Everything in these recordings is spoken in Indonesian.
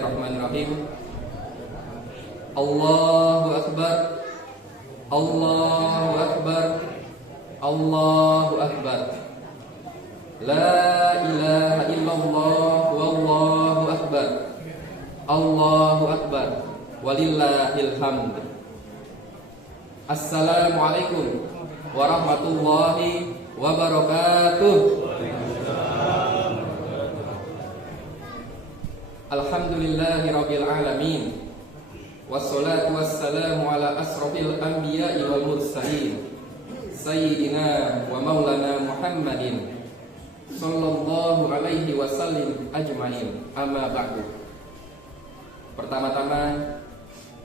Bismillahirrahmanirrahim. Allahu Akbar. Allahu Akbar. Allahu Akbar. La ilaha illallah wallahu akbar. Allahu Akbar. Walillahil hamd. Assalamualaikum warahmatullahi wabarakatuh. Alhamdulillahirabbil alamin. Wassalatu wassalamu ala asrofil anbiya'i wal mursalin, sayyidina wa maulana Muhammadin sallallahu alaihi wasallim ajmain. Amma ba'du. Pertama-tama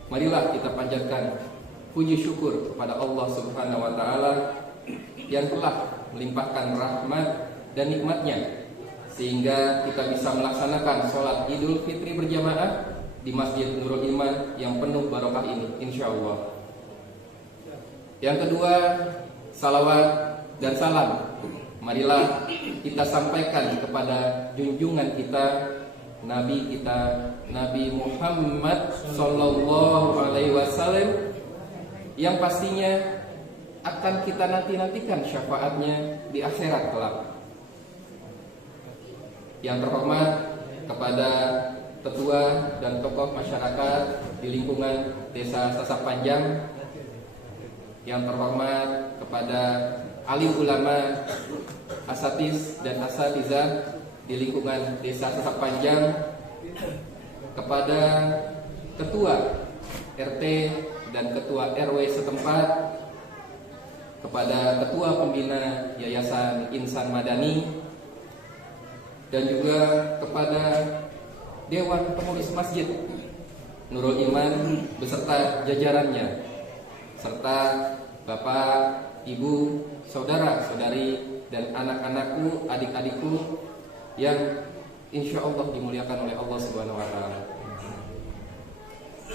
marilah kita panjatkan puji syukur kepada Allah Subhanahu wa taala yang telah melimpahkan rahmat dan nikmatnya sehingga kita bisa melaksanakan sholat Idul Fitri berjamaah di Masjid Nurul Iman yang penuh barokah ini, insyaallah. Yang kedua, salawat dan salam marilah kita sampaikan kepada junjungan kita, Nabi kita, Nabi Muhammad sallallahu alaihi wasallam, yang pastinya akan kita nantikan syafaatnya di akhirat kelak. Yang terhormat kepada tetua dan tokoh masyarakat di lingkungan Desa Sasak Panjang, yang terhormat kepada alim ulama, asatiz dan asatizah di lingkungan Desa Sasak Panjang, kepada ketua RT dan ketua RW setempat, kepada ketua pembina Yayasan Insan Madani, dan juga kepada Dewan Pengurus Masjid Nurul Iman beserta jajarannya, serta Bapak, Ibu, saudara-saudari, dan anak-anakku, adik-adikku yang insya Allah dimuliakan oleh Allah Subhanahu wa taala.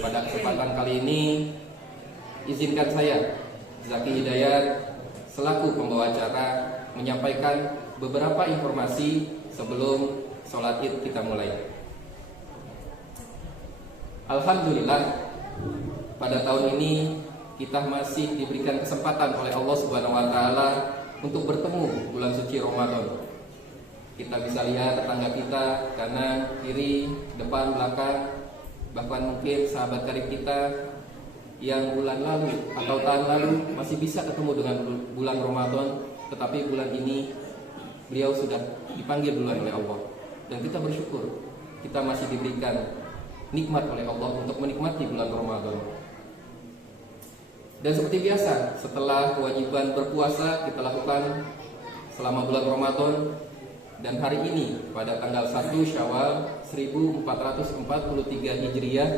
Pada kesempatan kali ini, izinkan saya, Zaki Hidayat, selaku pembawa acara, menyampaikan beberapa informasi sebelum sholat Id kita mulai. Alhamdulillah, pada tahun ini kita masih diberikan kesempatan oleh Allah Subhanahu wa taala untuk bertemu bulan suci Ramadan. Kita bisa lihat tetangga kita kanan, kiri, depan, belakang, bahkan mungkin sahabat karib kita yang bulan lalu atau tahun lalu masih bisa ketemu dengan bulan Ramadan, tetapi bulan ini beliau sudah dipanggil duluan oleh Allah, dan kita bersyukur kita masih diberikan nikmat oleh Allah untuk menikmati bulan Ramadan. Dan seperti biasa, setelah kewajiban berpuasa kita lakukan selama bulan Ramadan, dan hari ini pada tanggal 1 Syawal 1443 Hijriah,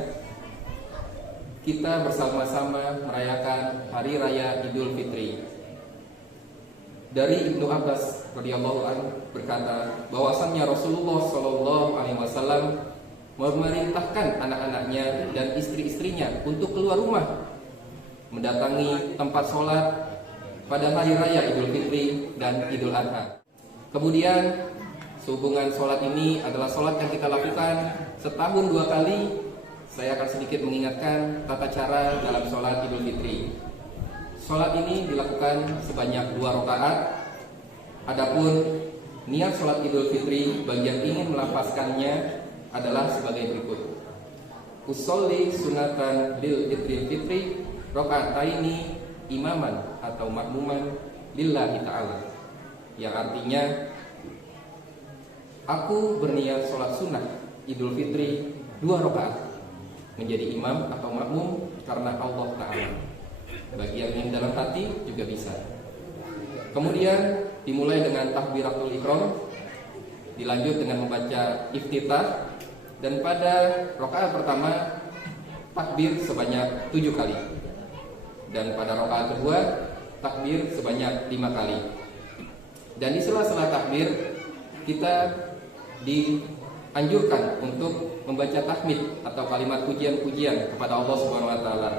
kita bersama-sama merayakan Hari Raya Idul Fitri. Dari Ibnu Abbas radhiyallahu anhu berkata bahwasannya Rasulullah sallallahu alaihi wasallam memerintahkan anak-anaknya dan istri-istrinya untuk keluar rumah mendatangi tempat sholat pada hari raya Idul Fitri dan Idul Adha. Kemudian sehubungan sholat ini adalah sholat yang kita lakukan setahun 2 kali, saya akan sedikit mengingatkan tata cara dalam sholat Idul Fitri. Sholat ini dilakukan sebanyak 2 rakaat. Adapun niat sholat Idul Fitri bagi yang ingin melafazkannya adalah sebagai berikut: usolli sunatan lil idril fitri rakaataini imaman atau makmuman lillahi ta'ala, yang artinya aku berniat sholat sunnah Idul Fitri 2 rakaat menjadi imam atau makmum karena Allah Ta'ala. Bagi yang ingin dalam hati juga bisa. Kemudian dimulai dengan takbiratul ihram, dilanjut dengan membaca iftitah, dan pada rakaat pertama takbir sebanyak 7 kali, dan pada rakaat kedua takbir sebanyak 5 kali. Dan di sela-sela takbir kita dianjurkan untuk membaca tahmid atau kalimat pujian-pujian kepada Allah Subhanahu wa taala,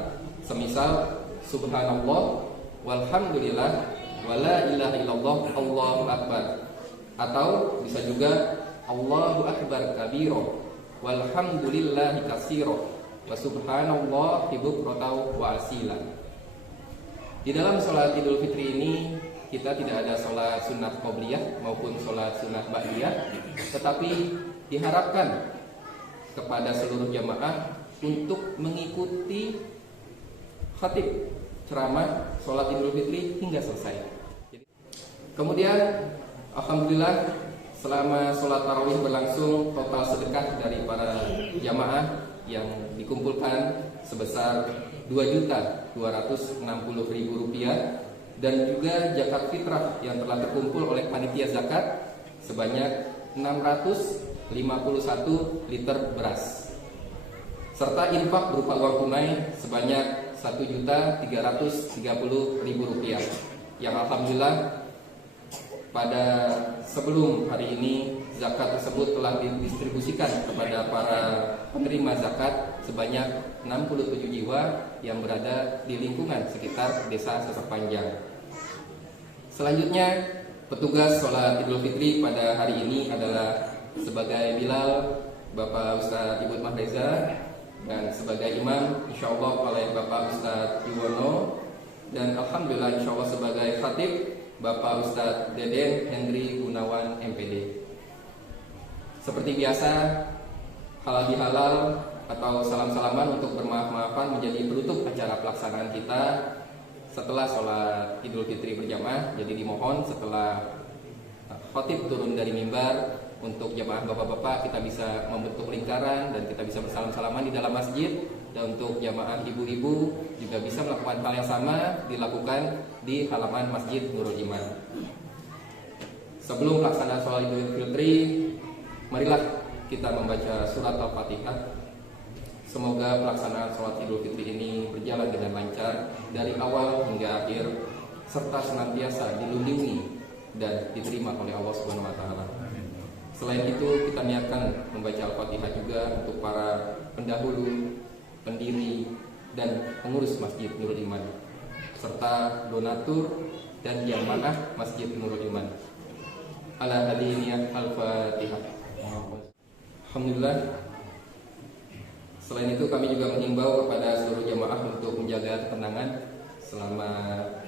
semisal subhanallah walhamdulillah wala ilaha illallah Allahu akbar, atau bisa juga Allahu akbar kabiro walhamdulillahi katsira wa subhanallahi bukratan wa asila. Di dalam sholat Idul Fitri ini kita tidak ada sholat sunnah qobliyah maupun sholat sunnah ba'diyah, tetapi diharapkan kepada seluruh jamaah untuk mengikuti khatib ceramah sholat Idul Fitri hingga selesai. Kemudian alhamdulillah selama sholat tarawih berlangsung, total sedekah dari para jamaah yang dikumpulkan sebesar Rp2.260.000 dan juga zakat fitrah yang telah terkumpul oleh panitia zakat sebanyak 651 liter beras, serta infak berupa uang tunai sebanyak Rp1.330.000 yang alhamdulillah pada sebelum hari ini zakat tersebut telah didistribusikan kepada para penerima zakat sebanyak 67 jiwa yang berada di lingkungan sekitar desa Sesepanjang. Selanjutnya, petugas sholat Idul Fitri pada hari ini adalah sebagai Bilal Bapak Ustadz Ibu Mahreza, dan sebagai imam insyaallah oleh Bapak Ustadz Iwono, dan alhamdulillah insyaallah sebagai khatib Bapak Ustadz Deden Hendri Gunawan MPD. Seperti biasa, halal bihalal atau salam-salaman untuk bermaaf-maafan menjadi penutup acara pelaksanaan kita setelah sholat Idul Fitri berjamaah. Jadi dimohon setelah khatib turun dari mimbar, untuk jamaah bapak-bapak kita bisa membentuk lingkaran dan kita bisa bersalam-salaman di dalam masjid, dan untuk jamaah ibu-ibu juga bisa melakukan hal yang sama dilakukan di halaman Masjid Nurul Iman. Sebelum pelaksanaan sholat Idul Fitri, marilah kita membaca surat Al-Fatihah. Semoga pelaksanaan sholat Idul Fitri ini berjalan dengan lancar dari awal hingga akhir, serta senantiasa dilindungi dan diterima oleh Allah Subhanahu wa taala. Selain itu, kita niatkan membaca Al-Fatihah juga untuk para pendahulu, pendiri, dan pengurus Masjid Nurul Iman, serta donatur dan jamaah Masjid Nurul Iman. Ala hadiniyah Al-Fatihah. Alhamdulillah. Selain itu, kami juga menghimbau kepada seluruh jamaah untuk menjaga ketenangan selama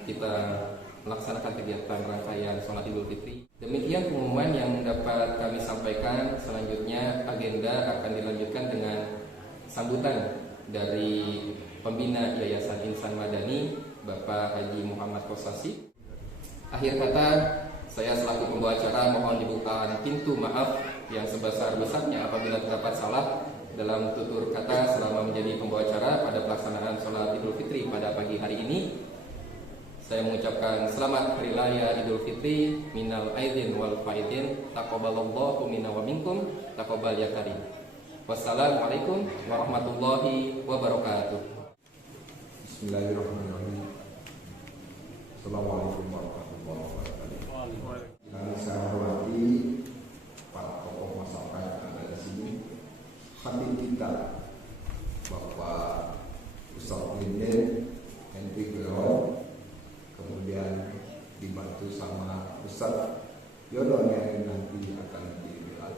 kita melaksanakan kegiatan rangkaian sholat Idul Fitri. Demikian pengumuman yang dapat kami sampaikan. Selanjutnya agenda akan dilanjutkan dengan sambutan dari pembina Yayasan Insan Madani, Bapak Haji Muhammad Kosasi. Akhir kata, saya selaku pembawa acara mohon dibukakan pintu maaf yang sebesar-besarnya apabila terdapat salah dalam tutur kata selama menjadi pembawa acara pada pelaksanaan sholat Idul Fitri pada pagi hari ini. Saya mengucapkan selamat Hari Raya Idul Fitri minal aidin wal faidin, taqabbalallahu minna wa minkum, taqabbal ya karim. Wassalamualaikum warahmatullahi wabarakatuh. Bismillahirrahmanirrahim. Assalamualaikum warahmatullahi wabarakatuh. Yang saya hormati para tokoh masyarakat yang ada di sini, khatib kita Bapak Ustadz Deden Hendri Gunawan, kemudian dibantu sama Ustadz Yono yang nanti akan dibilang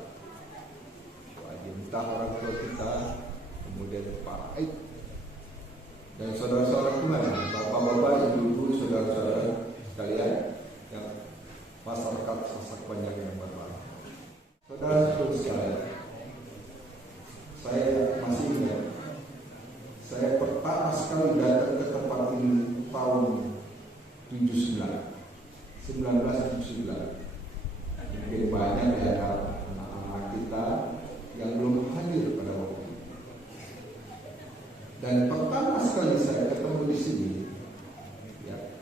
wajib orang tua kita, kemudian Pak Aid dan saudara-saudara kemana, bapak-bapak, ibu-ibu, saudara-saudara sekalian yang masyarakat Sesepanjang yang berbahagia. Saudara-saudara sekalian, saya masih ingat, saya pertama sekali datang ke tempat ini tahun 1979. Mungkin banyak ya anak-anak kita yang belum hadir pada waktu itu. Dan pertama sekali saya ketemu di sini, ya,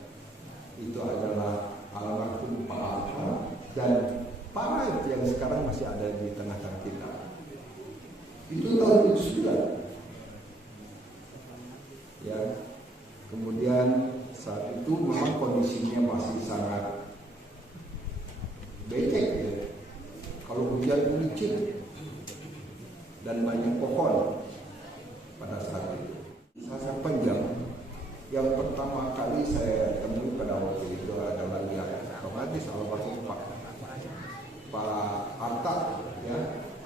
itu adalah almarhum Pak Alfa dan Pak Aid yang sekarang masih ada di tengah-tengah kita. Itu tahun 79. Ya, kemudian saat itu memang kondisinya masih sangat becek ya. Kalau hujan licin dan banyak pohon pada saat itu. Sesepanjang yang pertama kali saya temui pada waktu itu adalah ya otomatis almarhum Pak Arta, ya,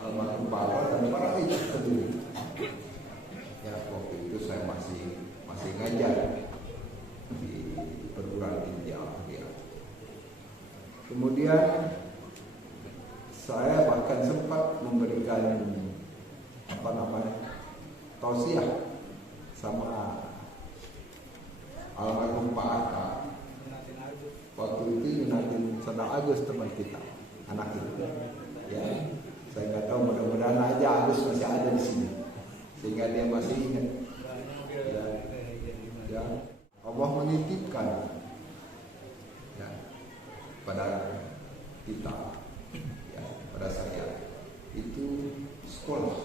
almarhum Pak Arta dan para itu. tausiah sama almarhum Pak Aka. Waktu itu nyunatin Saudara Agus, teman kita, anak itu. Ya, saya nggak tahu, mudah-mudahan aja Agus masih ada di sini sehingga dia masih ingat. Ya, Allah menitipkan ya pada kita, ya, pada saya itu sekolah.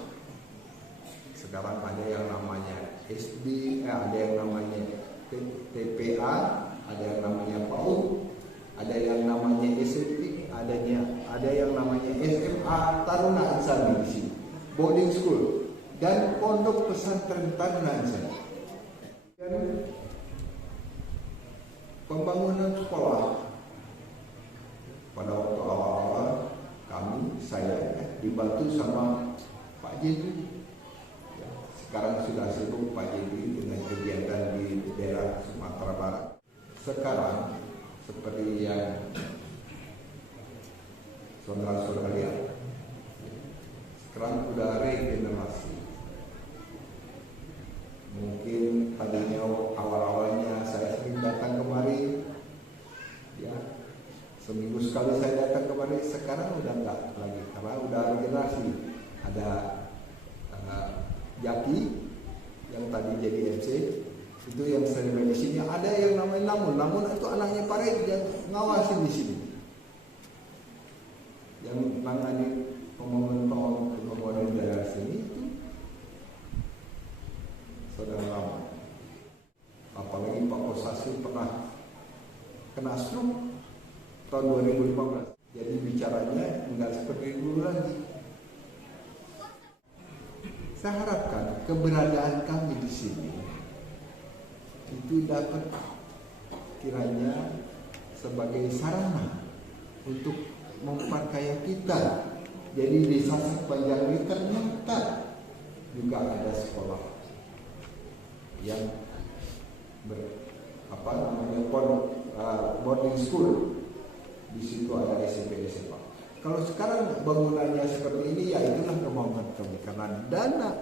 Sekarang ada yang namanya SD, ada yang namanya TPA, ada yang namanya PAUD, ada yang namanya SMP, ada yang namanya SMA Taruna Insani di sini, boarding school dan pondok pesantren Taruna Insani. Dan pembangunan sekolah pada waktu awal-awal saya dibantu sama Pak Jadi. Ya, sekarang sudah sibuk Pak Jadi dengan kegiatan di daerah Sumatera Barat. Sekarang seperti yang saudara-saudara lihat, sekarang sudah regenerasi. Mungkin tadinya awal-awalnya saya sering datang kemari, ya, seminggu sekali saya datang kemari. Sekarang udah enggak lagi karena udah regenerasi. Ada Jaki yang tadi jadi MC, itu yang sering di sini. Ada yang namanya Namun itu anaknya Pak Rek yang ngawasin di sini, yang nangani pembangunan daerah sini itu saudara lama. Apalagi Pak Kosasi pernah kena stroke tahun 2015. Jadi bicaranya enggak seperti dulu lagi. Saya harapkan keberadaan kami di sini itu dapat kiranya sebagai sarana untuk memperkaya kita. Jadi di Sasak Panjang ini ternyata juga ada sekolah yang boarding school. Di situ ada SMP SMA. Kalau sekarang bangunannya seperti ini, ya itulah kemauan kami, karena dana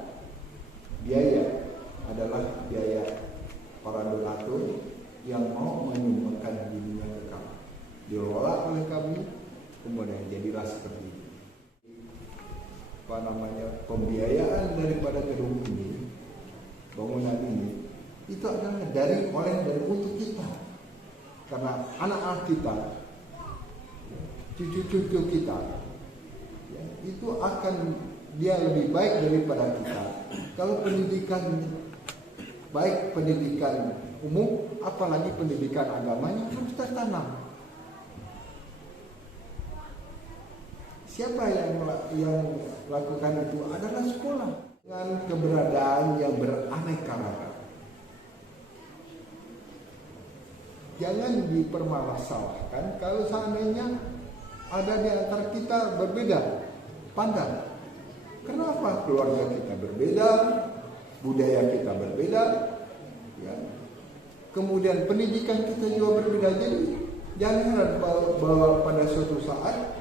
biaya adalah biaya para donatur yang mau menyumbangkan dirinya ke kami, diolah oleh kami, kemudian jadilah seperti ini. Pembiayaan daripada gedung ini, bangunan ini, itu adalah dari untuk kita, karena anak-anak kita, cucu-cucu kita, ya, itu akan dia lebih baik daripada kita. Kalau pendidikan baik, pendidikan umum, apalagi pendidikan agamanya harus tertanam. Siapa yang lakukan itu adalah sekolah dengan keberadaan yang beraneka ragam. Jangan dipermasalahkan kalau seandainya ada di antara kita berbeda pandang. Kenapa keluarga kita berbeda, budaya kita berbeda, ya. Kemudian pendidikan kita juga berbeda. Jadi jangan heran bahwa pada suatu saat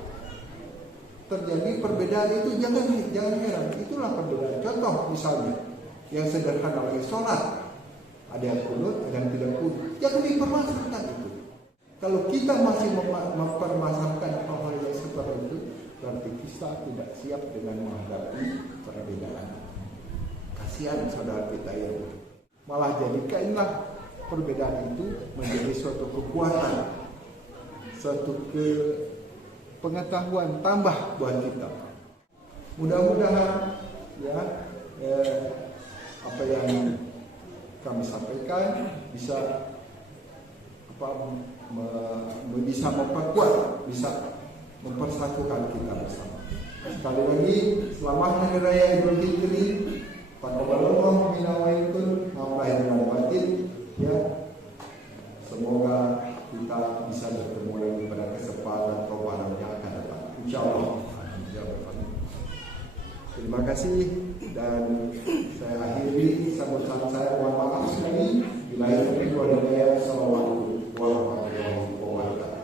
terjadi perbedaan itu, jangan heran. Itulah perbedaan. Contoh misalnya yang sederhana lagi, sholat. Ada yang kunut, ada yang tidak kunut. Jangan dipermasalahkan itu. Kalau kita masih mempermasalahkan hal-hal yang seperti itu, berarti kita tidak siap dengan menghadapi perbedaan. Kasihan saudara kita yang malah jadikanlah perbedaan itu menjadi suatu kekuatan, suatu pengetahuan tambah buat kita. Mudah-mudahan ya apa yang kami sampaikan bisa bisa memperkuat, bisa mempersatukan kita bersama. Sekali lagi selamat Hari Raya Idul Fitri. Taqabbalallahu minna wa minkum, maaf lahir dan batin. Ya, semoga kita bisa bertemu lagi pada kesempatan Ramadan yang akan datang. Insyaallah. Terima kasih dan saya akhiri sambutan saya. Mohon maaf sekali bila ada kekurangan saya. Assalamualaikum warahmatullahi wabarakatuh.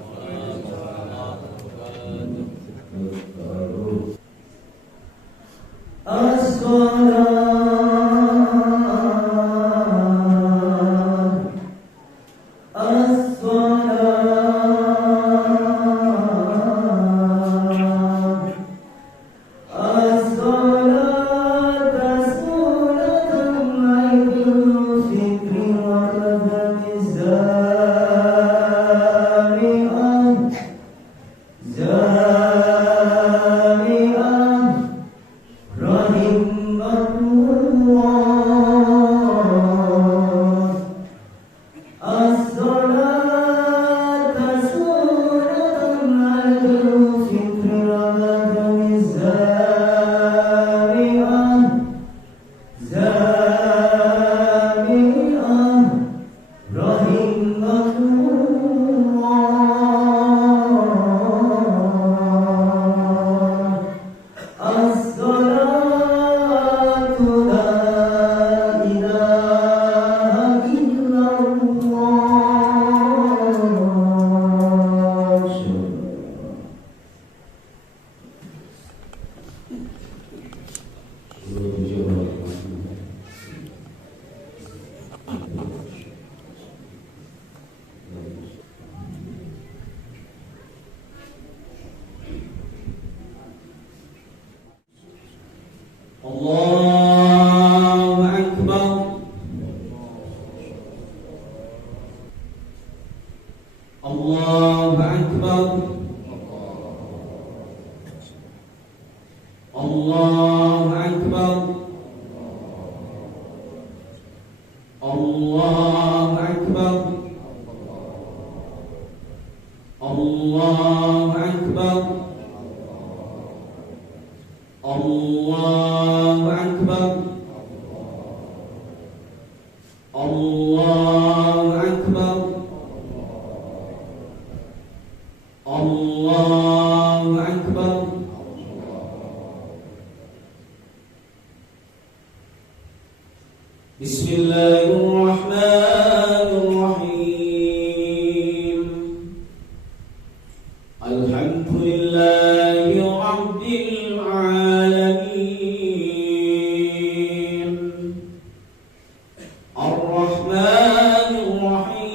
الله أكبر الله أكبر الله أكبر الله أكبر الله أكبر. بسم الله الرحمن الرحيم. الحمد لله رب العالمين الرحمن الرحيم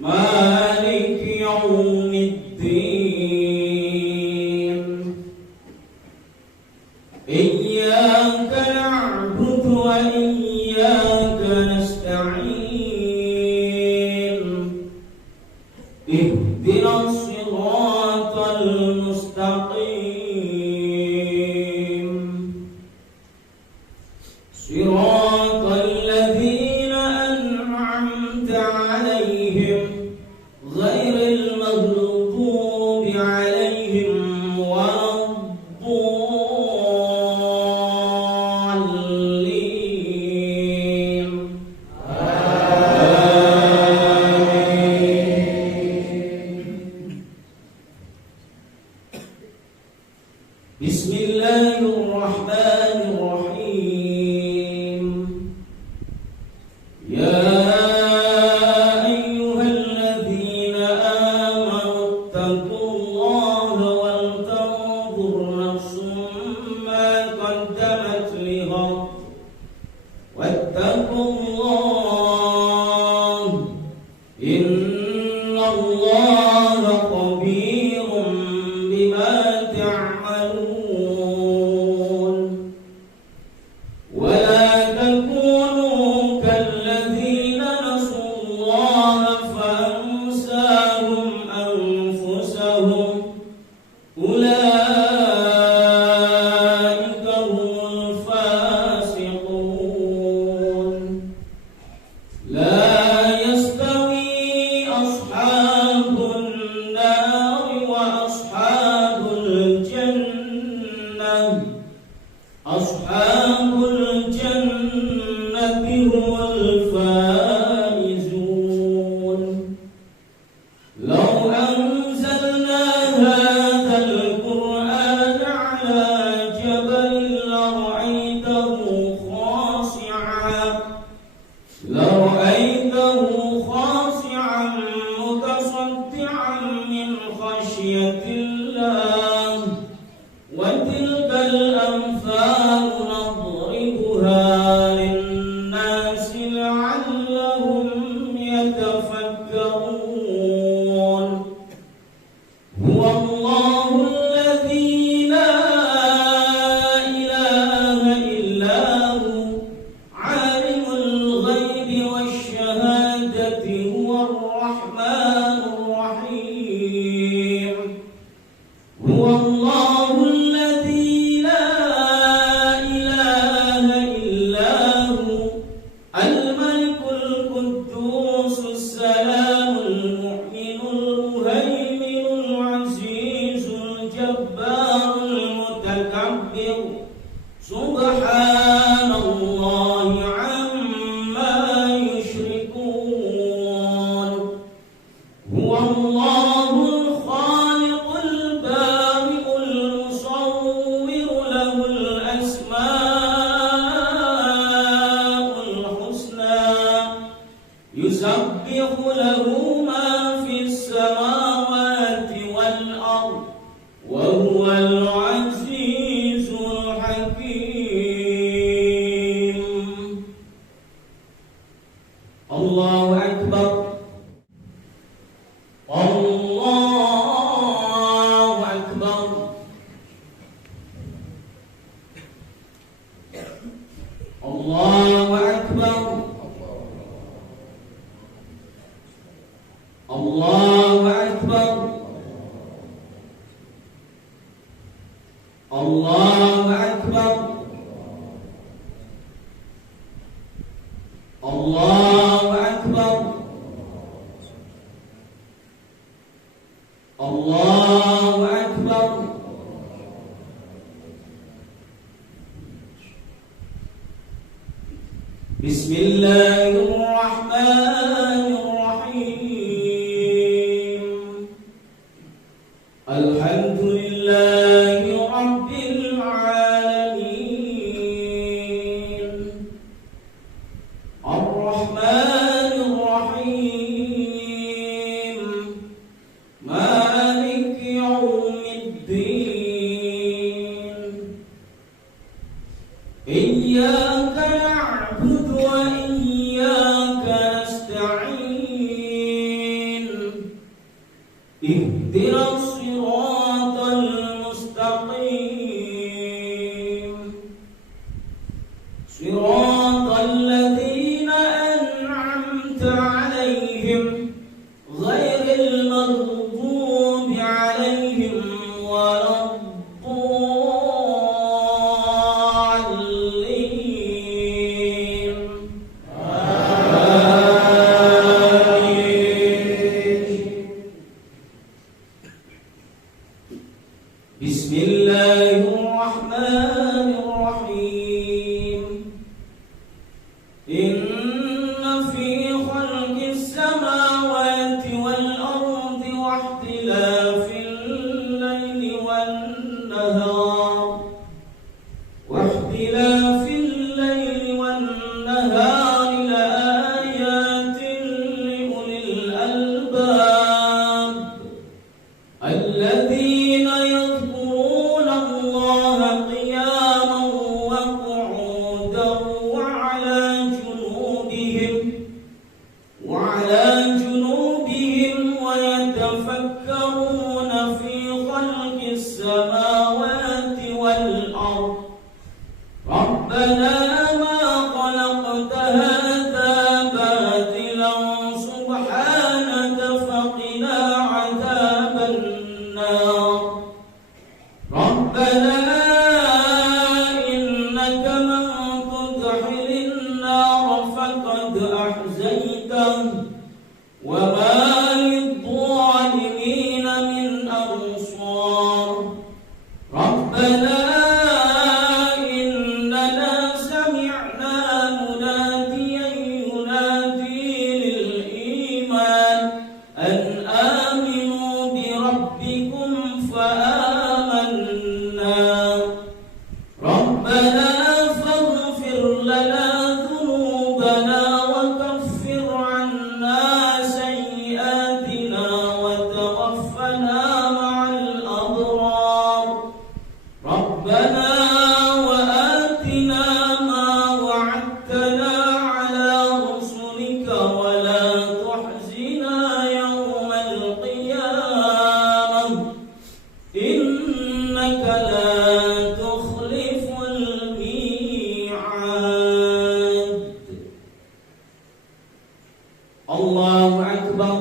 مالك يوم الدين إياك نعبد وإياك نستعين اهدنا الصراط المستقيم صراط الذين أنعمت عليهم غير المغضوب عليهم ولا الضالين بسم الله الرحمن الرحيم. يا أيها الذين آمنوا اتقوا الله ولتنظر نفس ما قدمت لغد واتقوا الله إن الله خبير بما تعملون. ولا تكونوا كالذين نسوا الله فأنساهم أنفسهم أولئك هم الفاسقون. لا يستوي أصحاب النار وأصحاب الجنة أصحاب الجنة هم الفائزون. لو أنزلنا هذا القرآن على جبل لرأيته خاشعا متصدعا من خشية الله. وتلك الأمثال نضربها للناس لعلهم يتفكرون. هو الله الذي لا إله إلا هو عالم الغيب والشهادة هو الرحمن الرحيم. هو الله الذي لا إله إلا هو الملك القدوس السلام المؤمن المهيمن العزيز الجبار المتكبر سبحان الله عما يشركون. هو الله الخالق البارئ المصور له الأسماء الحسنى يسبح له ما في السماوات والأرض وهو العزيز الحكيم. الله أكبر الله أكبر. الله أكبر الله أكبر. الله أكبر الله أكبر الله أكبر بسم الله الرحمن الرحيم الحمد لله رب العالمين الرحمن الرحيم مالك يوم الدين إياك نعبد وإياك نستعين اهدنا الصراط المستقيم صراط الذين أنعمت عليهم غير المغضوب عليهم ولا الضالين بسم الله الرحمن الرحيم إن في خلق السماوات والأرض واختلاف الليل والنهار لآيات لأولي الألباب الذين يذكرون الله قياما وقعودا وعلى جنوبهم ويتفكرون في خلق السماوات والأرض ربنا ما خلقت هذا باطلا سبحانك فقنا عذاب النار ربنا إنك من تدخل النار فقد أحزنته وما للظالمين من أنصار ربنا إننا سمعنا مناديا ينادي للإيمان أن آمنوا بربكم فآمنا ربنا فاغفر لنا ذنوبنا وكفر عنا سيئاتنا وتوفنا مع الأبرار ربنا وآتنا ما وعدتنا على رسلك ولا تحزنا يوم القيامة إنك لا تخلف الميعاد الله أكبر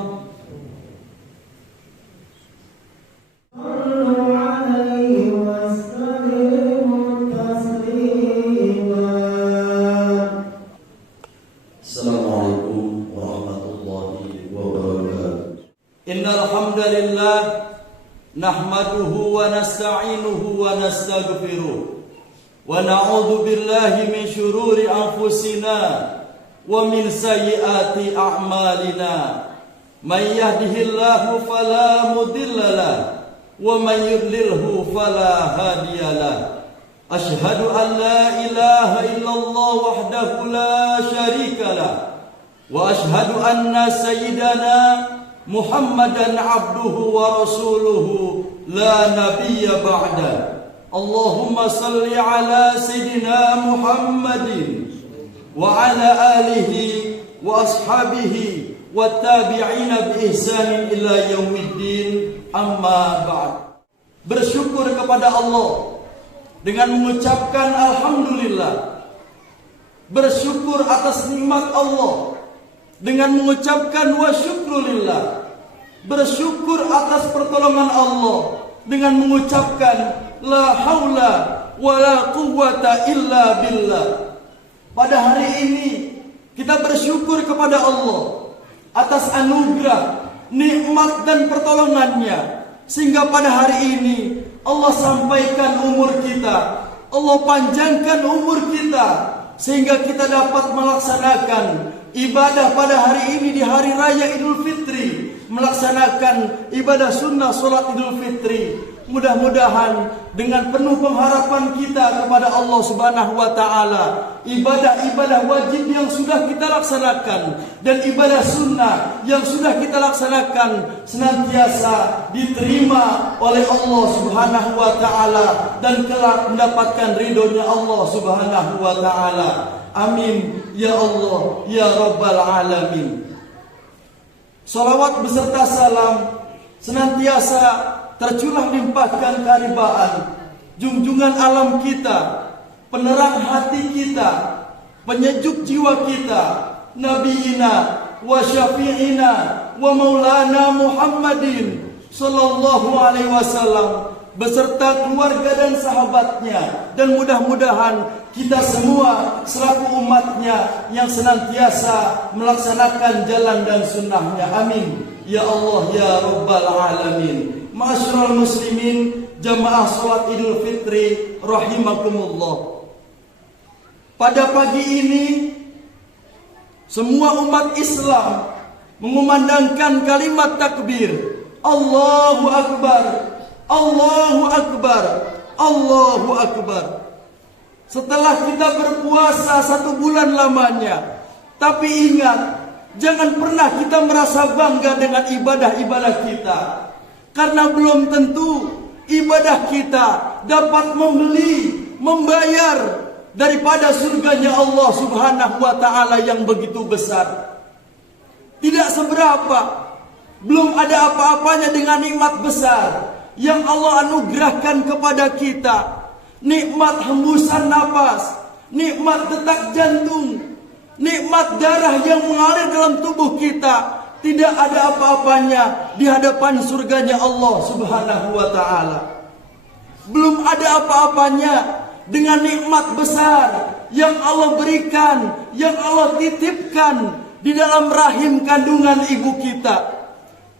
صلوا عليه وسلموا تسليما Assalamualaikum warahmatullahi wabarakatuh. Innal hamdalillah nahmaduhu wa nasta'inuhu wa nastaghfiruh wa na'udzu billahi min shururi anfusina wa min sayyiati a'malina. May yahdihillahu fala mudhillalah wa man yudlilhu fala hadiyalah. Ashhadu an la ilaha illallah wahdahu la syarikalah wa ashhadu anna sayyidana Muhammadan abduhu wa rasuluhu la nabiyya ba'da. Allahumma salli ala sayyidina Muhammadin wa ala alihi wa ashabihi wa tabi'ina bi ihsanin ila yaumiddin, amma ba'd. Bersyukur kepada Allah dengan mengucapkan alhamdulillah. Bersyukur atas nikmat Allah dengan mengucapkan wa syukrulillah. Bersyukur atas pertolongan Allah dengan mengucapkan la haula wa la quwwata illa billah. Pada hari ini Kita bersyukur kepada Allah atas anugerah, nikmat dan pertolongannya, sehingga pada hari ini Allah sampaikan umur kita, Allah panjangkan umur kita, sehingga kita dapat melaksanakan ibadah pada hari ini di hari raya Idul Fitri, melaksanakan ibadah sunnah sholat Idul Fitri. Mudah-mudahan dengan penuh pengharapan kita kepada Allah Subhanahu wa taala, ibadah-ibadah wajib yang sudah kita laksanakan dan ibadah sunnah yang sudah kita laksanakan senantiasa diterima oleh Allah Subhanahu wa taala dan kelak mendapatkan ridhonya Allah Subhanahu wa taala. Amin ya Allah ya rabbal alamin. Salawat beserta salam senantiasa tercurah limpahkan keharibaan junjungan alam kita, penerang hati kita, penyejuk jiwa kita, Nabiina wa syafi'ina wa maulana Muhammadin sallallahu alaihi wasallam beserta keluarga dan sahabatnya, dan mudah-mudahan kita semua selaku umatnya yang senantiasa melaksanakan jalan dan sunnahnya. Amin ya Allah ya rabbal alamin. Ma'asyiral muslimin, jamaah salat Idul Fitri rahimakumullah. Pada pagi ini semua umat Islam mengumandangkan kalimat takbir, Allahu Akbar, Allahu Akbar, Allahu Akbar. Setelah kita berpuasa 1 bulan lamanya, tapi ingat, jangan pernah kita merasa bangga dengan ibadah-ibadah kita, karena belum tentu ibadah kita dapat membeli, membayar daripada surganya Allah Subhanahu wa taala yang begitu besar. Tidak seberapa, belum ada apa-apanya dengan nikmat besar yang Allah anugerahkan kepada kita. Nikmat hembusan napas, nikmat detak jantung, nikmat darah yang mengalir dalam tubuh kita. Tidak ada apa-apanya di hadapan surganya Allah Subhanahu wa taala. Belum ada apa-apanya dengan nikmat besar yang Allah berikan, yang Allah titipkan di dalam rahim kandungan ibu kita.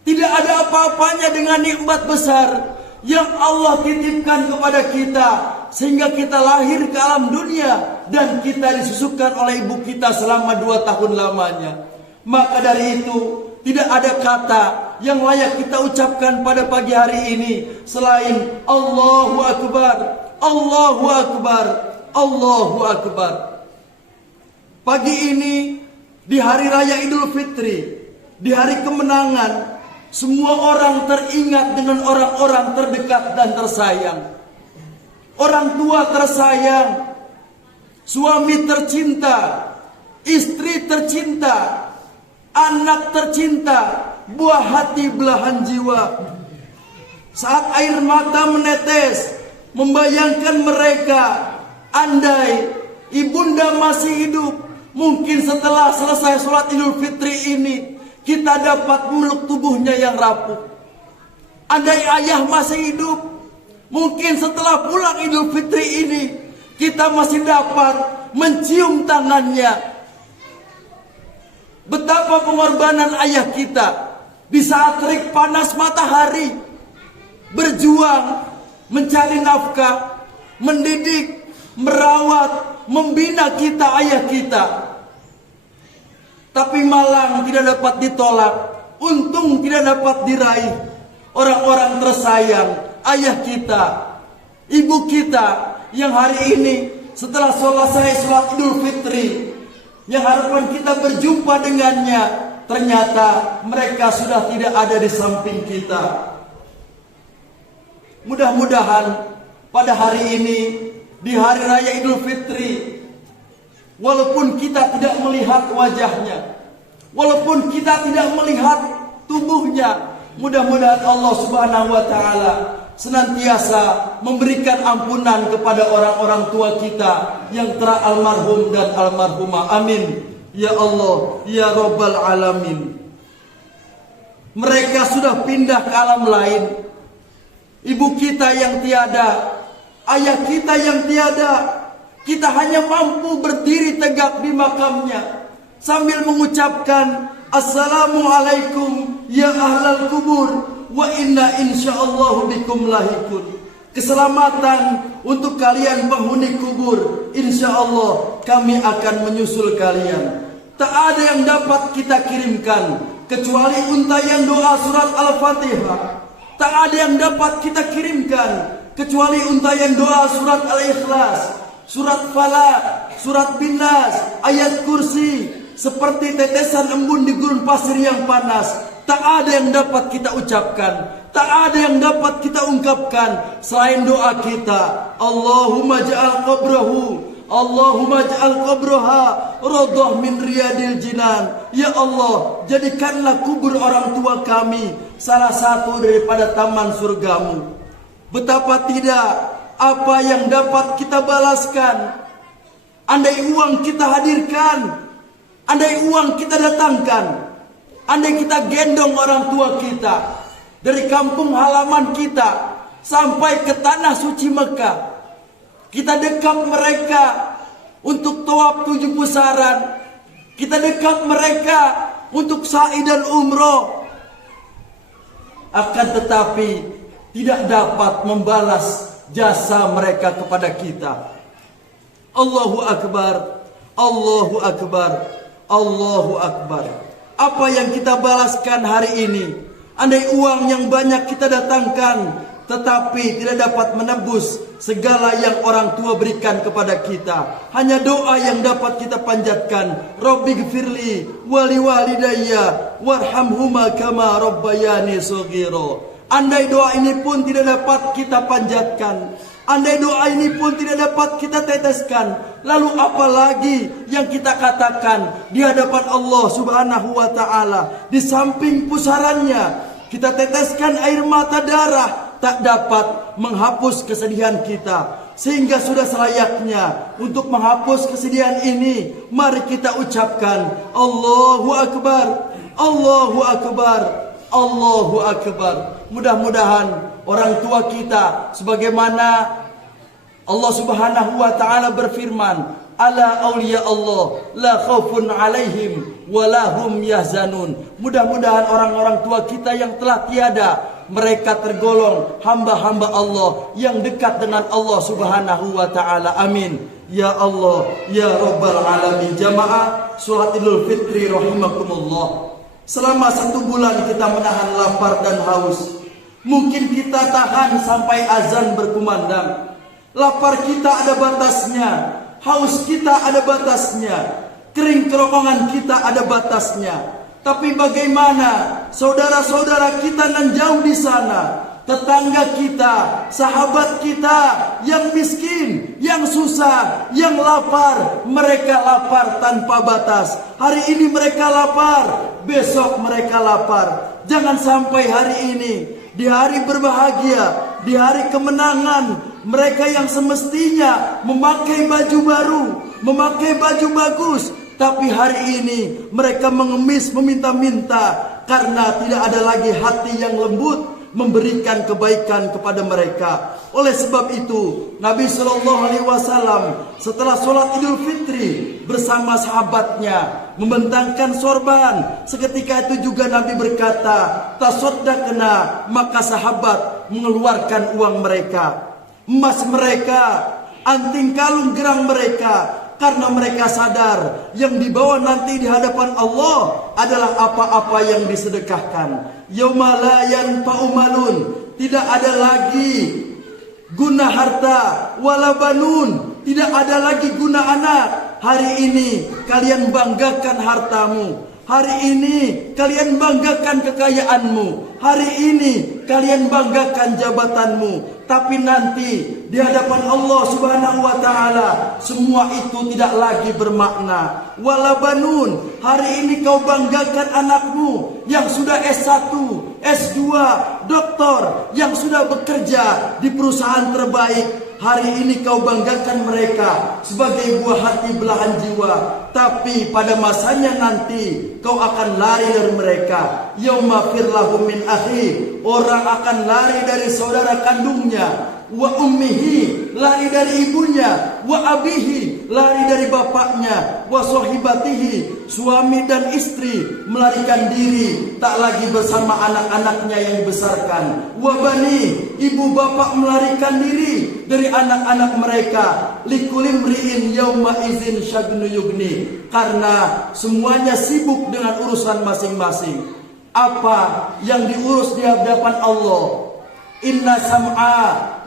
Tidak ada apa-apanya dengan nikmat besar yang Allah titipkan kepada kita, sehingga kita lahir ke alam dunia dan kita disusupkan oleh ibu kita selama 2 tahun lamanya. Maka dari itu, tidak ada kata yang layak kita ucapkan pada pagi hari ini selain Allahu Akbar, Allahu Akbar, Allahu Akbar. Pagi ini di hari raya Idul Fitri, di hari kemenangan, semua orang teringat dengan orang-orang terdekat dan tersayang. Orang tua tersayang, suami tercinta, istri tercinta, anak tercinta, buah hati belahan jiwa. Saat air mata menetes, membayangkan mereka, andai ibunda masih hidup, mungkin setelah selesai sholat Idul Fitri ini kita dapat memeluk tubuhnya yang rapuh. Andai ayah masih hidup, mungkin setelah pulang Idul Fitri ini kita masih dapat mencium tangannya. Betapa pengorbanan ayah kita di saat terik panas matahari, berjuang mencari nafkah, mendidik, merawat, membina kita, ayah kita. Tapi malang tidak dapat ditolak, untung tidak dapat diraih. Orang-orang tersayang, ayah kita, ibu kita yang hari ini setelah selesai sholat Idul Fitri, yang harapan kita berjumpa dengannya, ternyata mereka sudah tidak ada di samping kita. Mudah-mudahan pada hari ini, di hari raya Idul Fitri, walaupun kita tidak melihat wajahnya, walaupun kita tidak melihat tubuhnya, mudah-mudahan Allah Subhanahu wa taala senantiasa memberikan ampunan kepada orang-orang tua kita yang telah almarhum dan almarhumah. Amin ya Allah ya rabbal alamin. Mereka sudah pindah ke alam lain. Ibu kita yang tiada, ayah kita yang tiada, kita hanya mampu berdiri tegak di makamnya. sambil mengucapkan Assalamualaikum ya ahlal kubur wa inna insyaallahu bikum lahikun. Keselamatan untuk kalian penghuni kubur, insyaallah kami akan menyusul kalian. Tak ada yang dapat kita kirimkan kecuali untayan doa surat Al-Fatihah. Tak ada yang dapat kita kirimkan kecuali untayan doa surat Al-Ikhlas, surat Falaq, surat Bin-Nas, ayat kursi, seperti tetesan embun di gurun pasir yang panas. Tak ada yang dapat kita ucapkan, tak ada yang dapat kita ungkapkan selain doa kita. Allahumma ja'al qabrahu, Allahumma ja'al qabraha radhah min riyadil jinan. Ya Allah, jadikanlah kubur orang tua kami salah satu daripada taman surgamu. Betapa tidak, apa yang dapat kita balaskan? Andai uang kita hadirkan, andai uang kita datangkan, andai kita gendong orang tua kita dari kampung halaman kita sampai ke tanah suci Mekah, kita dekap mereka untuk tawaf 7 pusaran, kita dekap mereka untuk sa'i dan umroh, akan tetapi tidak dapat membalas jasa mereka kepada kita. Allahu Akbar, Allahu Akbar, Allahu Akbar. Apa yang kita balaskan hari ini? Andai uang yang banyak kita datangkan, tetapi tidak dapat menebus segala yang orang tua berikan kepada kita. Hanya doa yang dapat kita panjatkan. Rabbighfirli wali walidayya warhamhuma kama rabbayani shaghira. Andai doa ini pun tidak dapat kita panjatkan, andai doa ini pun tidak dapat kita teteskan, lalu apa lagi yang kita katakan di hadapan Allah Subhanahu wa ta'ala? Di samping pusarannya kita teteskan air mata darah, tak dapat menghapus kesedihan kita. Sehingga sudah selayaknya untuk menghapus kesedihan ini, mari kita ucapkan Allahu Akbar, Allahu Akbar, Allahu Akbar. Mudah-mudahan orang tua kita, sebagaimana Allah Subhanahu wa ta'ala berfirman, ala awliya Allah la khaufun alaihim wa lahum yahzanun. Mudah-mudahan orang-orang tua kita yang telah tiada, mereka tergolong hamba-hamba Allah yang dekat dengan Allah Subhanahu wa ta'ala. Amin. Ya Allah, ya Rabbal Alamin. Jamaah salat Idul Fitri rahimakumullah. Selama 1 bulan kita menahan lapar dan haus. Mungkin kita tahan sampai azan berkumandang. Lapar kita ada batasnya, haus kita ada batasnya, kering kerongkongan kita ada batasnya. Tapi bagaimana saudara-saudara kita yang jauh di sana, tetangga kita, sahabat kita yang miskin, yang susah, yang lapar, mereka lapar tanpa batas. Hari ini mereka lapar, besok mereka lapar. Jangan sampai hari ini, di hari berbahagia, di hari kemenangan, mereka yang semestinya memakai baju baru, memakai baju bagus, tapi hari ini mereka mengemis meminta-minta karena tidak ada lagi hati yang lembut memberikan kebaikan kepada mereka. Oleh sebab itu, Nabi SAW setelah sholat Idul Fitri bersama sahabatnya membentangkan sorban. Seketika itu juga Nabi berkata, tasaddaqna, maka sahabat mengeluarkan uang mereka, emas mereka, anting kalung gerang mereka, karena mereka sadar yang dibawa nanti di hadapan Allah adalah apa-apa yang disedekahkan. Yauma la yanfa'u malun, tidak ada lagi guna harta, wala banun, tidak ada lagi guna anak. Hari ini kalian banggakan hartamu, hari ini kalian banggakan kekayaanmu, hari ini kalian banggakan jabatanmu. Tapi nanti di hadapan Allah Subhanahu wa ta'ala semua itu tidak lagi bermakna. Wala banun, hari ini kau banggakan anakmu yang sudah S1, S2, doktor, yang sudah bekerja di perusahaan terbaik. Hari ini kau banggakan mereka sebagai buah hati belahan jiwa. Tapi pada masanya nanti kau akan lari dari mereka. Yauma firlahu min akhi, orang akan lari dari saudara kandungnya. wa ummihi, lari dari ibunya, wa abihi, lari dari bapaknya, wa sahibatihi, suami dan istri melarikan diri, tak lagi bersama anak-anaknya yang dibesarkan, wa bani, ibu bapak melarikan diri dari anak-anak mereka, likulim ri'in yauma izin syagnu yugni, karena semuanya sibuk dengan urusan masing-masing. Apa yang diurus di hadapan Allah? Inna sam'a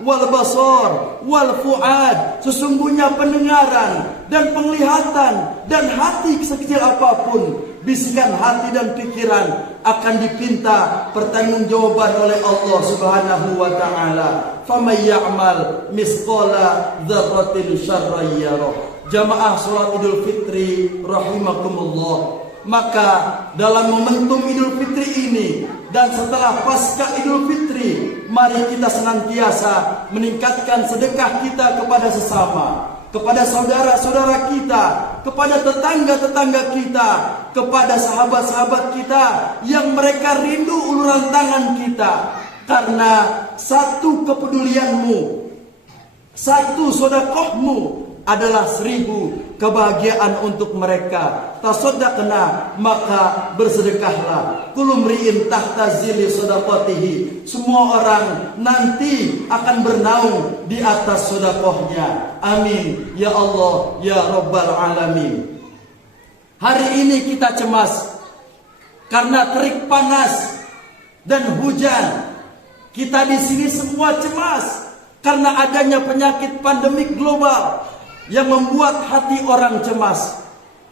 wal basar wal fuad, sesungguhnya pendengaran dan penglihatan dan hati sekecil apapun, bisikan hati dan pikiran akan dipinta pertanggungjawaban oleh Allah Subhanahu wa taala. Faman ya'mal misqala dzarratin syarran yarah. Jamaah salat Idul Fitri rahimakumullah. Maka dalam momentum Idul Fitri ini dan setelah pasca Idul Fitri, mari kita senantiasa meningkatkan sedekah kita kepada sesama, kepada saudara-saudara kita, kepada tetangga-tetangga kita, kepada sahabat-sahabat kita yang mereka rindu uluran tangan kita. Karena satu kepedulianmu, satu sedekahmu adalah 1000 kebahagiaan untuk mereka. Tasaddaqna, maka bersedekahlah. Kullu mri'in tahta zilli shadaqatihi, semua orang nanti akan bernaung di atas sedekahnya. Amin ya Allah ya rabbal alamin. Hari ini kita cemas karena terik panas dan hujan. Kita di sini semua cemas karena adanya penyakit pandemik global yang membuat hati orang cemas.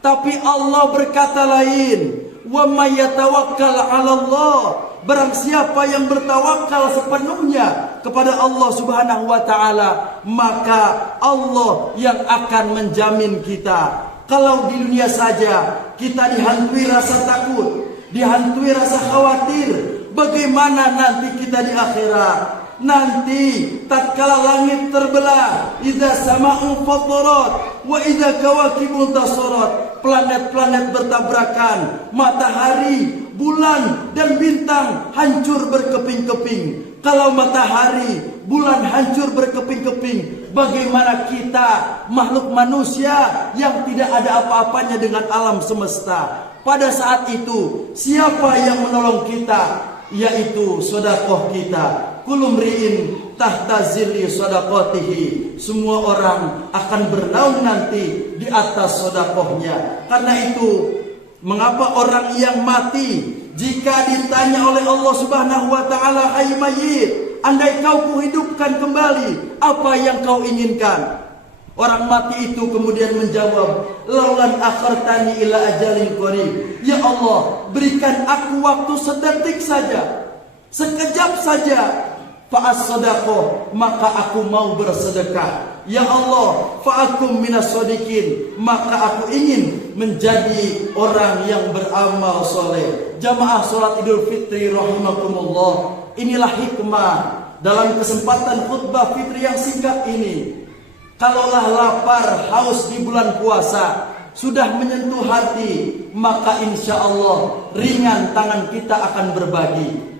Tapi Allah berkata lain, wa may yatawakkal 'ala Allah, barang siapa yang bertawakal sepenuhnya kepada Allah Subhanahu wa taala, maka Allah yang akan menjamin kita. Kalau di dunia saja kita dihantui rasa takut, dihantui rasa khawatir, bagaimana nanti kita di akhirat? Nanti tatkala langit terbelah, idza sama'u fatarat wa idza kawakibun tasarat, planet-planet bertabrakan, matahari, bulan dan bintang hancur berkeping-keping. Kalau matahari, bulan hancur berkeping-keping, bagaimana kita makhluk manusia yang tidak ada apa-apanya dengan alam semesta? Pada saat itu siapa yang menolong kita? Yaitu sedekah kita. Kullu mri'in tahta zilli shadaqatihi, semua orang akan bernaung nanti di atas sedekahnya. Karena itu, mengapa orang yang mati jika ditanya oleh Allah Subhanahu wa taala, hai mayyit, andai kau kuhidupkan kembali, apa yang kau inginkan? Orang mati itu kemudian menjawab, laulan akhartani ila ajalin qarib, ya Allah, berikan aku waktu sedetik saja, sekejap saja, fa'as-sadaqah, maka aku mau bersedekah. Ya Allah, fa'akum minas shodiqin, maka aku ingin menjadi orang yang beramal soleh. Jamaah salat Idul Fitri rahimakumullah, inilah hikmah dalam kesempatan khutbah fitri yang singkat ini. Kalaulah lapar, haus di bulan puasa sudah menyentuh hati, maka insya Allah ringan tangan kita akan berbagi.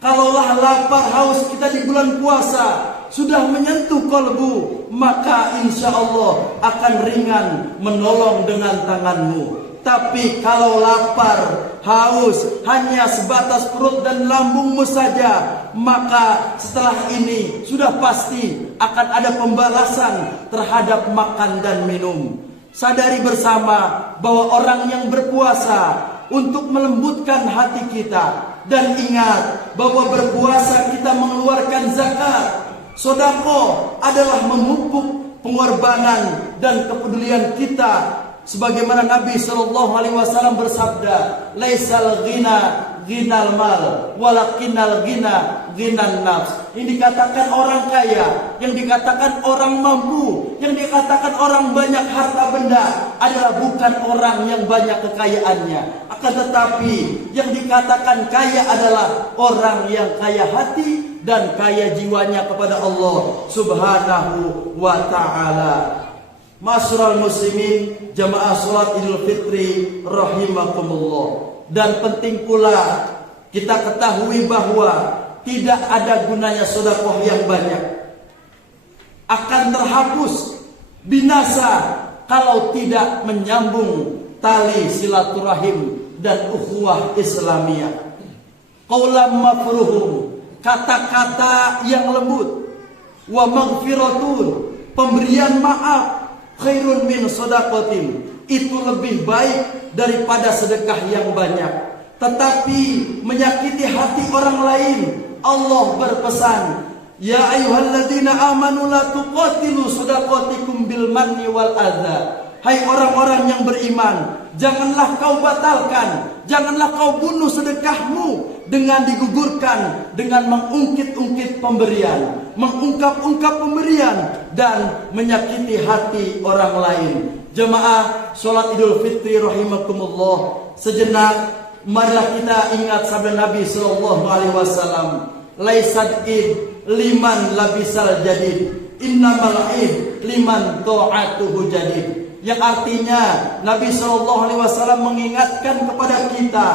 Kalaulah lapar, haus kita di bulan puasa sudah menyentuh kolbu, maka insya Allah akan ringan menolong dengan tanganmu. Tapi kalau lapar, haus hanya sebatas perut dan lambungmu saja, maka setelah ini sudah pasti akan ada pembalasan terhadap makan dan minum. Sadari bersama bahwa orang yang berpuasa untuk melembutkan hati kita. Dan ingat bahwa berpuasa kita mengeluarkan zakat. Sedekah adalah memupuk pengorbanan dan kepedulian kita. Sebagaimana Nabi SAW bersabda, laisal ghina ghinal mal, walakinnal ghina ghinan nafs. Yang dikatakan orang kaya, yang dikatakan orang mampu, yang dikatakan orang banyak harta benda adalah bukan orang yang banyak kekayaannya, akan tetapi yang dikatakan kaya adalah orang yang kaya hati dan kaya jiwanya kepada Allah Subhanahu wa ta'ala. Masyarul muslimin, jamaah salat Idul Fitri rahimakumullah. Dan penting pula kita ketahui bahwa tidak ada gunanya sedekah yang banyak akan terhapus, binasa kalau tidak menyambung tali silaturahim dan ukhuwah Islamiyah. Qaulan mafruhum, kata-kata yang lembut. Wa maghfiratun, pemberian maaf. Khairun min shadaqatin, itu lebih baik daripada sedekah yang banyak. Tetapi menyakiti hati orang lain, Allah berpesan, ya ayyuhalladzina amanu la tuqatilu shadaqatikum bil manni wal adza. Hai orang-orang yang beriman, janganlah kau batalkan, janganlah kau bunuh sedekahmu dengan digugurkan, dengan mengungkit-ungkit pemberian, mengungkap-ungkap pemberian, dan menyakiti hati orang lain. Jemaah sholat Idul Fitri rahimakumullah, sejenak marilah kita ingat sabda Nabi sallallahu alaihi wasallam, laisad id liman labisal jadid, innamal id liman ta'atuhu jadid. Yang artinya Nabi sallallahu alaihi wasallam mengingatkan kepada kita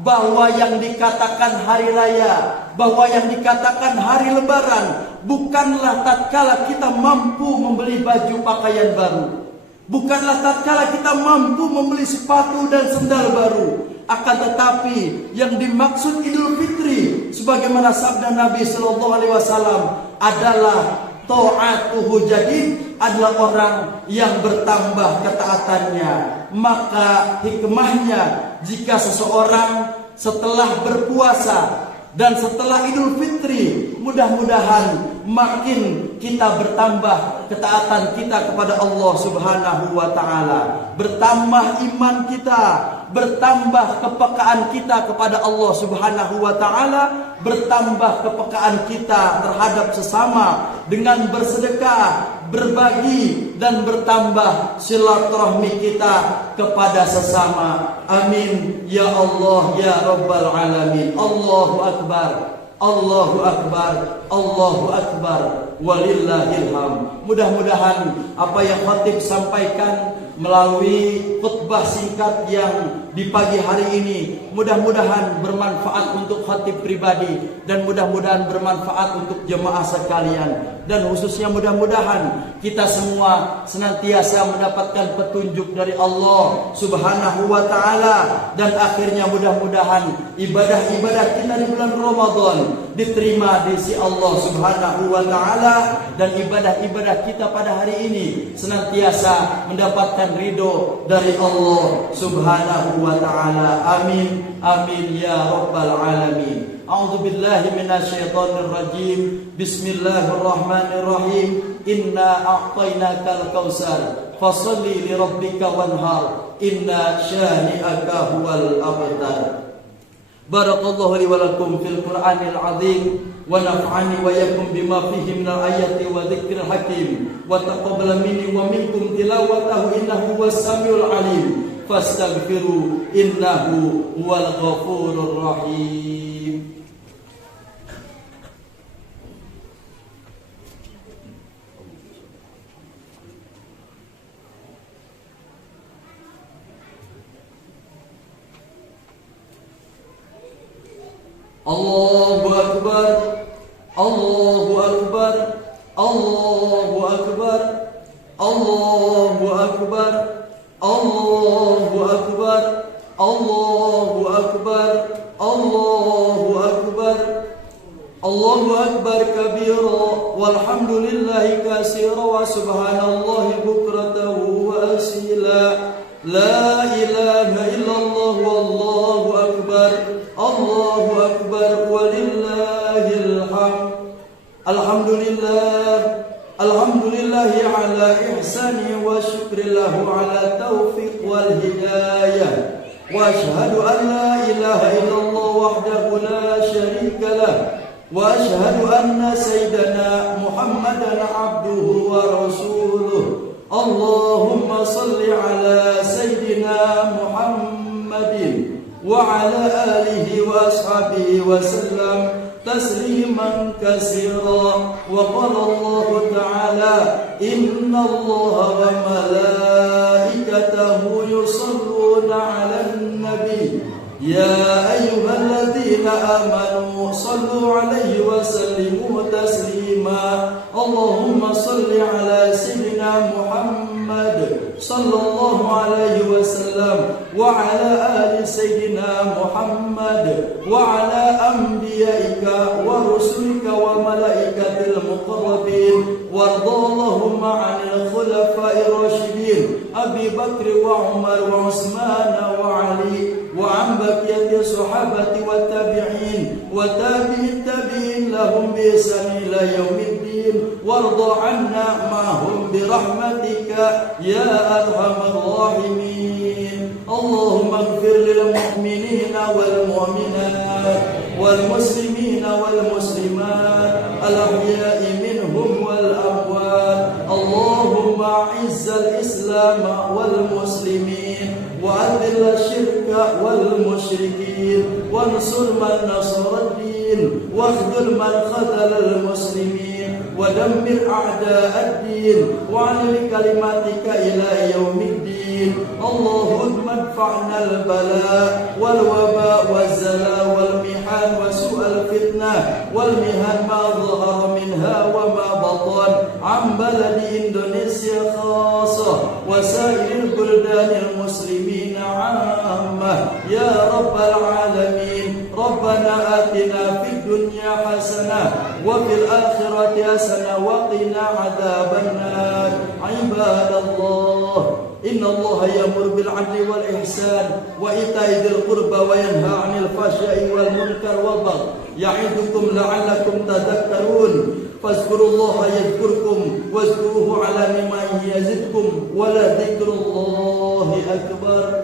bahwa yang dikatakan hari raya, bahwa yang dikatakan hari lebaran bukanlah tatkala kita mampu membeli baju pakaian baru, bukanlah tatkala kita mampu membeli sepatu dan sendal baru, akan tetapi yang dimaksud Idul Fitri sebagaimana sabda Nabi sallallahu alaihi wasallam adalah ta'atuhu jadid, adalah orang yang bertambah ketaatannya. Maka hikmahnya, jika seseorang setelah berpuasa dan setelah Idul Fitri, mudah-mudahan makin kita bertambah ketaatan kita kepada Allah Subhanahu wa taala, bertambah iman kita, bertambah kepekaan kita kepada Allah Subhanahu wa taala, bertambah kepekaan kita terhadap sesama dengan bersedekah, berbagi, dan bertambah silaturahmi kita kepada sesama. Amin ya Allah ya Rabbal alamin. Allahu akbar, Allahu akbar, Allahu akbar, walillahil hamd. Mudah-mudahan apa yang khatib sampaikan melalui khutbah singkat yang di pagi hari ini mudah-mudahan bermanfaat untuk khatib pribadi, dan mudah-mudahan bermanfaat untuk jemaah sekalian, dan khususnya mudah-mudahan kita semua senantiasa mendapatkan petunjuk dari Allah Subhanahu wa taala, dan akhirnya mudah-mudahan ibadah-ibadah kita di bulan Ramadan diterima di sisi Allah Subhanahu wa taala, dan ibadah-ibadah kita pada hari ini senantiasa mendapatkan ridho dari Allah Subhanahu wa taala. Amin amin ya rabbal alamin. A'udzu billahi minasyaitonir rajim. Bismillahirrahmanirrahim. Inna a'tainakal kautsar fasholli li rabbika wanhar. Inna syani'aka huwal abtar. Barakallahu li wa lakum fil Qur'anil azim wa naf'ani wa yakum bima fihi minal ayati wa dzikril hakim wa taqabbal minni wa minkum tilawatahu innahu huwas samiul alim fastaghfiru innahu huwal ghafurur rahim. Allahu akbar, Allahu akbar, Allahu akbar, Allahu akbar, Allahu akbar, Allahu akbar, Allahu akbar, Allahu akbar kabira walhamdulillahi katsira wa subhanallahi bukratan wa asila. La ilaha illallah wallahu akbar, Allahu akbar walillahil hamd. Alhamdulillah, alhamdulillahi ala ihsani wa syukri lahu ala taufiq wal hidayah. Wa ashhadu an la ilaha illallah wahdahu la syarika lah. Wa ashhadu anna sayyidana Muhammadan abduhu wa rasuluh. Allahumma salli ala sayyidina Muhammadin wa ala alihi wa ashabihi wa sallam tasliman katsira. Wa qala Allah ta'ala inna Allah wa malaikatahu yusalluna 'alan nabi ya ayyuhalladzina amanu sallu 'alaihi wa sallimu taslima. اللهم صل على سيدنا محمد صلى الله عليه وسلم وعلى آل سيدنا محمد وعلى أنبيائك ورسلك وملائكة المقربين وارض اللهم عن الخلفاء الراشدين أبي بكر وعمر وعثمان وعلي وعن بقية الصحابة والتابعين وتابع التابعين لهم بإحسان إلى يوم الدين وارض عنا معهم برحمتك يا أرحم الراحمين. اللهم اغفر للمؤمنين والمؤمنات والمسلمين والمسلمات الأحياء منهم والأموات. اللهم أعز الإسلام والمسلمين وأذل الشرك والمشركين وانصر من نصر الدين واخذل من خذل المسلمين ودمر أعداء الدين وعلي كلماتك إلى يوم الدين. اللهم ادفعنا البلاء والوباء والزلال والمحن وسوء الفتنة والمهن ما ظهر منها وما بطن عن بلد إندونيسيا خاصة وسائر البلدان المسلمين عامة يا رب العالمين. ربنا آتنا في الدنيا حسنة وفي الآخرة حسنة وقنا عذاب النار. عباد الله إن الله يأمر بالعدل والإحسان وإيتاء ذي القربى وينهى عن الفحشاء والمنكر والبغي يعظكم لعلكم تذكرون. فاذكروا الله يذكركم واذكروه على نعمه يزدكم ولذكر الله أكبر.